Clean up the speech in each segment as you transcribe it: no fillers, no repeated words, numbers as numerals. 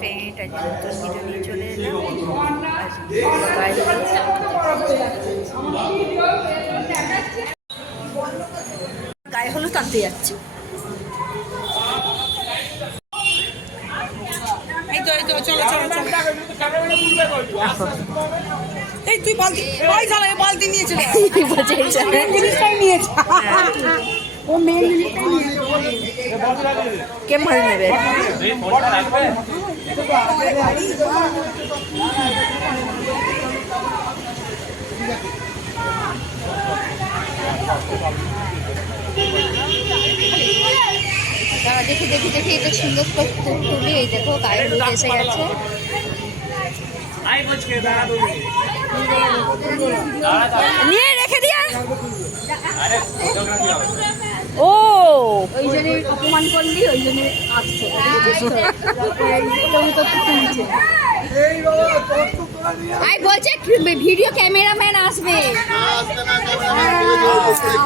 Friend, আজ নতুন video নিয়ে চলে এলাম। গায়ে হলুদ আনতে যাচ্ছি। এই তো চলো চলো চলো। এই তুই বালতি বালতি নিয়েছে জিনিসটাই নিয়েছে। ও মেন কে মাল নেবে? দেখি দেখি দেখি এটা সুন্দর তুলি। এই দেখো গায়ে হলুদ এসে গেছে। নিয়ে রেখে দিয়া। ও ওই জন্য অপমান করলি, ওই জন্য আসছে। আই বলছে ভিডিও ক্যামেরাম্যান আসবে।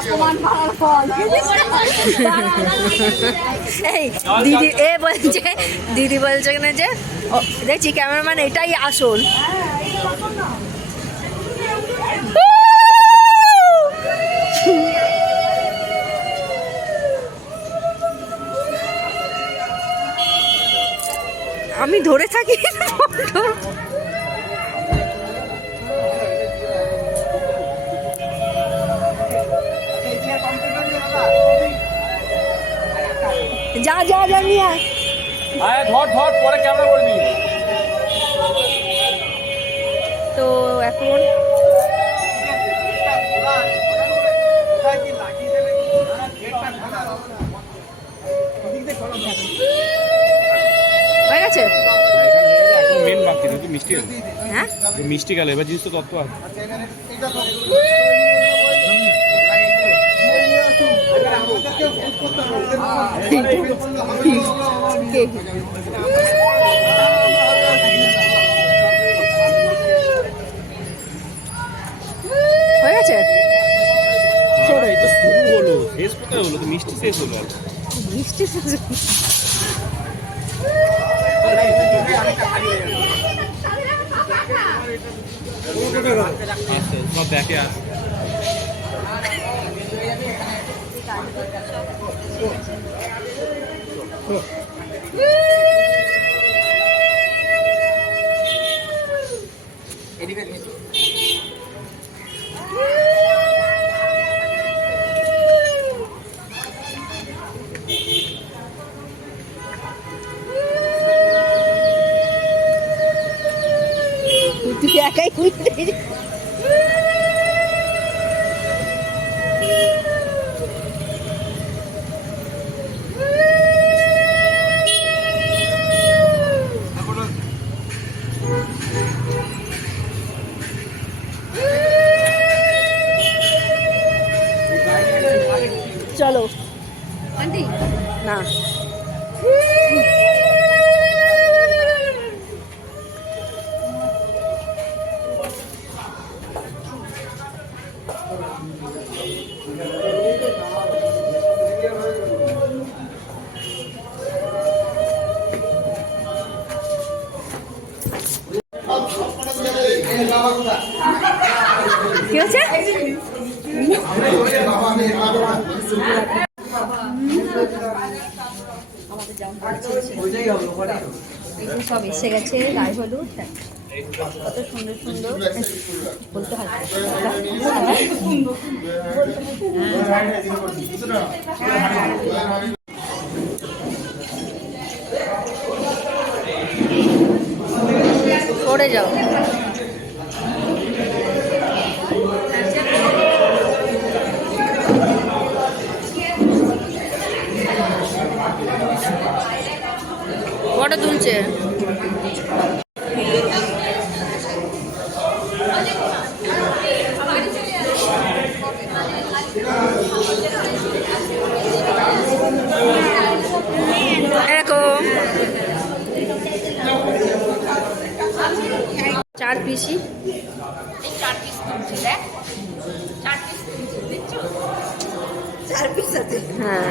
অপমান করার ফল। এই দিদি দিদি বলছে না যে দেখছি ক্যামেরাম্যান এটাই আসল। আমি ধরে থাকি। যা যা যা নিয়ে আয়। ধর ধর পরে ক্যামেরা করবি। তো এখন হয়ে গেছে। মেন বাকি তো মিষ্টি গেল। হ্যাঁ মিষ্টি গেল, এবার জিনিস তো তত্ত্ব আছে। হয়ে গেছে। এই তো শুরু হলো, শেষ কোথায় হলো? তো মিষ্টি শেষ হলো। মিষ্টি সব দেখে আস। তুই একাই খুঁজতে চলো আন্টি না। কি হচ্ছে? সব এসে গেছে গায়ে হলুদ। কত সুন্দর সুন্দর বলতে হয়। পড়ে যাও। ফটো তুলছে। এরকম 4 পিসি। 4 পিস তুলছি দেখ। 4 পিস দিচ্ছো? 4 পিস আছে। হ্যাঁ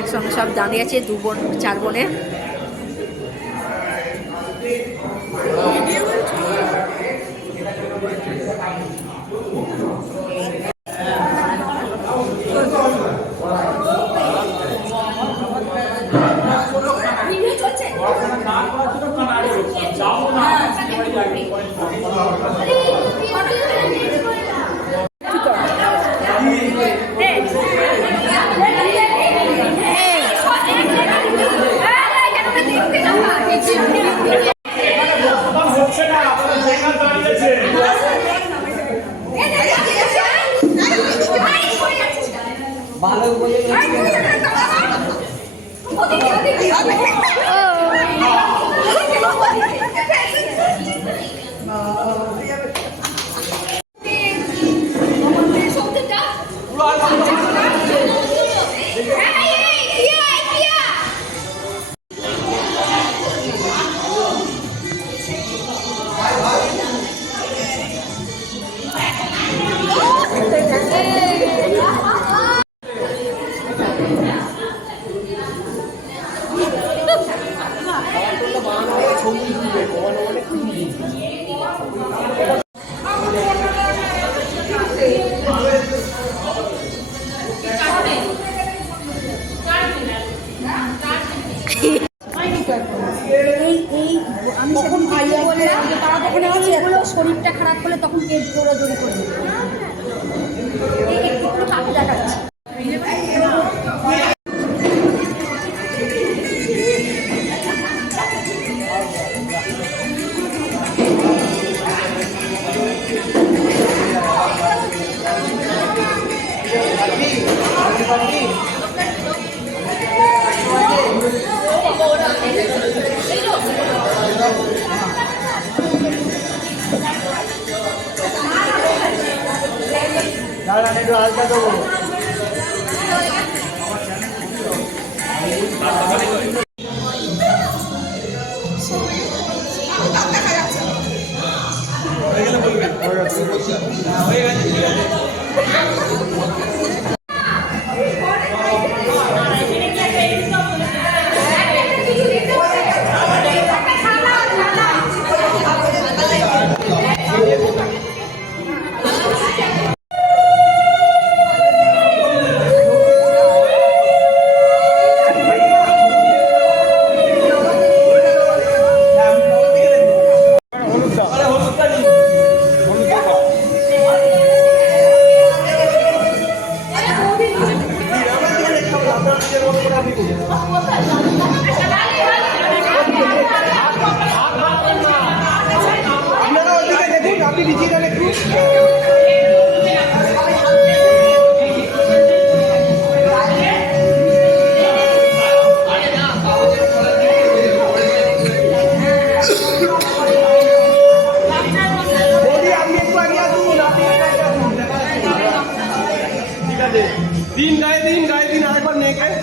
একসঙ্গে সব দাঁড়িয়ে আছে 2 বোন 4 বোনে। আমি সেদিন ভাইয়া বলে তারা তখন আছে এগুলো শরীরটা খারাপ হলে তখন কেক দৌড়াদৌড়ি করে একটু কাপড় দেখাচ্ছে। दिन गाए दिन आरेकबार नहीं गाए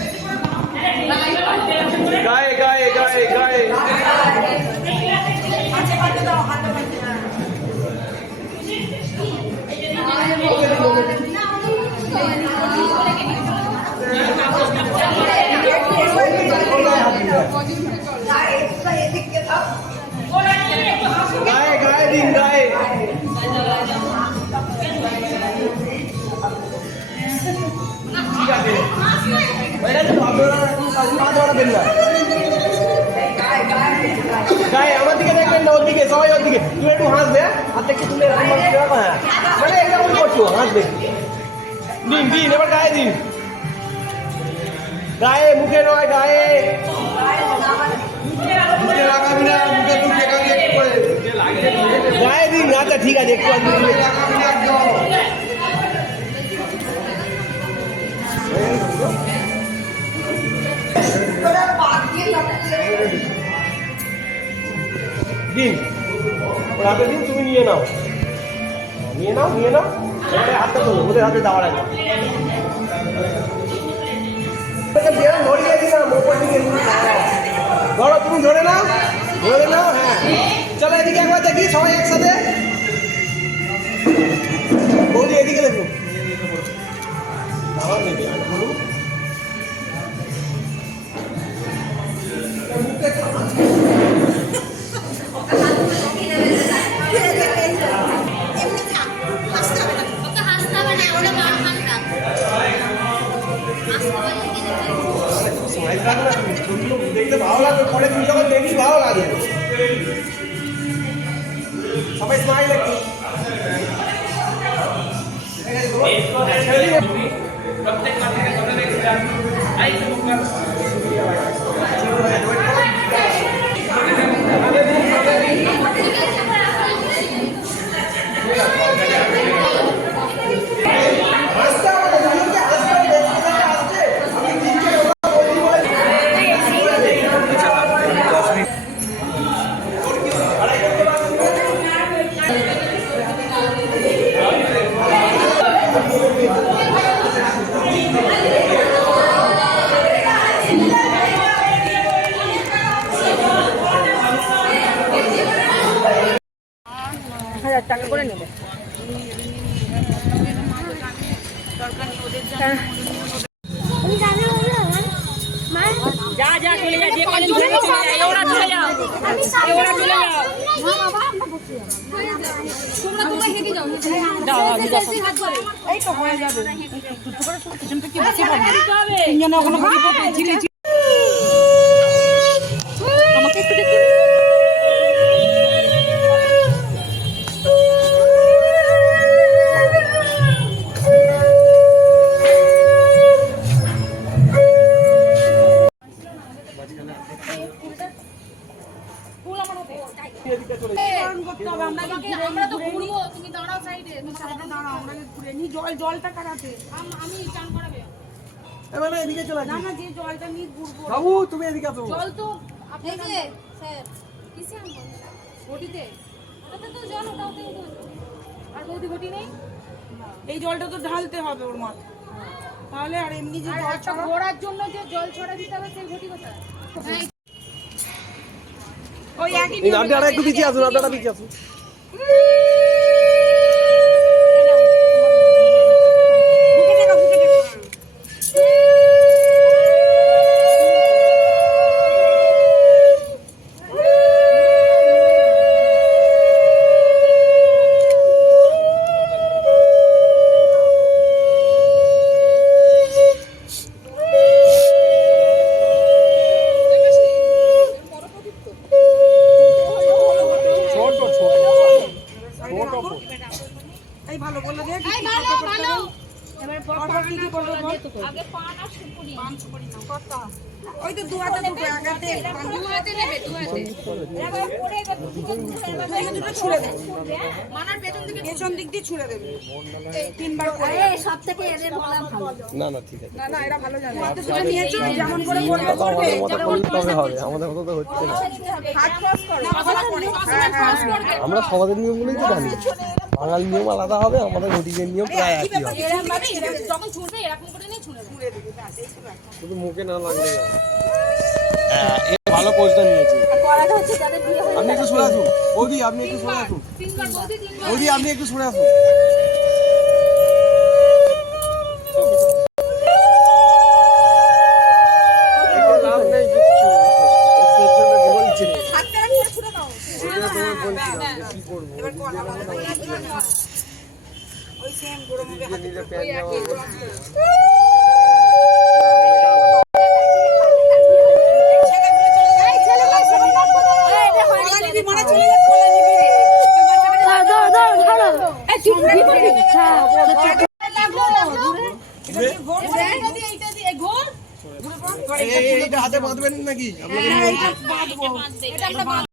गाए गाए गाए गाए गाए गाए दिन गाए গায়ে আমার দিকে দেখবেন না, ওর দিকে সবাই ওর দিকে। তুমি একটু হাসবে, হাত একটু তুলে মানে এরকম করছো, হাসবে। দিন দিন এবার গায়ে দিন, গায়ে মুখে নয়, গায়ে লাগাবি না, মুখে তুই টেকাবি একটু করে গায়ে দিন। আচ্ছা ঠিক আছে, একটু দিন ওর হাতে দিন, তুমি নিয়ে নাও নিয়ে নাও নিয়ে নাও। এবারে হাতটা তোলো, ওদের হাতে দেওয়ার আগে ধরিয়ে দিলাম ওপর দিকে। ধরো, তুমি ধরে নাও, ধরে নাও। হ্যাঁ চলো এদিকে একবার দেখি সবাই একসাথে। বৌদি এদিকে দেখুন, আমার নেবে বলুন। হবে, পরে তুমি যখন দেখবি ভালো লাগে। সবাই স্মাইল একটু। টাকা করে নেবে। যা যা চলে যা, যে কদিন ধরে ওরা চলে যাও, ওরা চলে যাও। দাও আমি যাচ্ছি। এই তো হয়ে যাবে। একটু করে পিছন থেকে বেশি পাবে। তিনজনে ওখানে বসে পড়ে ঝিলি ঝিলি। আমাকে একটু দেখি। জলটা কাটাতে আমি চান করাবে এবার এদিকে চলে না না, যে জলটা নিয়ে ঘুরবো বাবু তুমি এদিকে আসো। জল তো এই যে স্যার কিসে আনবো ঘটিতে, ওটাতে তো জল, ওটাও তো আর বৌদি ঘটি নেই, এই জলটা তো ঢালতে হবে ওর মাথায়, তাহলে আর এমনি যে জল ছড়া ঘোরার জন্য যে জল ছড়া দিতে হবে সেই ঘটি কোথায়? ওই একই এই নামটা একটু পিছিয়ে আসুন, আপনারা পিছিয়ে আসুন। এই ভালো বলে দে, এই ভালো ভালো এবারে পরপর কি কি করব বল। আগে পান আর সুপুরি, পান সুপুরি নাও কত, ওই তো দু হাতে দুটো, আগাতে দু হাতে নেবে, দু হাতে এবার পড়ে গেল, দুটো ছুঁড়ে দে, মানার পেছন দিক দিয়ে ছুঁড়ে দেবে তিনবার করে। এই সব থেকে এদের বলা ভালো। না না ঠিক আছে, না না এরা ভালো জানে, তো তুমি নিয়েছো যেমন করে করবে করবে, যেমন তবে হবে, আমাদের মতো তো হচ্ছে না। হাত ক্রস করো, ক্রস করবে, আমরা সমাজের নিয়মগুলোই তো জানি, বাঙালি নিয়ম আলাদা হবে, আমাদের ঘটিকের নিয়ম প্রায় একই হবে, যখন ছুঁড়বে এরকম করে নিয়ে ছুঁড়ে দেবে, ব্যাস এই ছুঁড়ে। শুধু মুখে না লাগলে ভালো পোজটা নিয়েছি। পড়াটা হচ্ছে যাদের বিয়ে হয়ে আপনি একটু সরে আসুন বৌদি, আপনি একটু সরে আসুন তিনবার বৌদি, তিনবার বৌদি, আপনি একটু সরে আসুন। হাতটা রাখলে ছুঁড়ে দাও, এবার কর আবার ওই সেম গরম হবে হাতে, ওই একই এইটা হাতে বাঁধবেন নাকি? এটা আমরা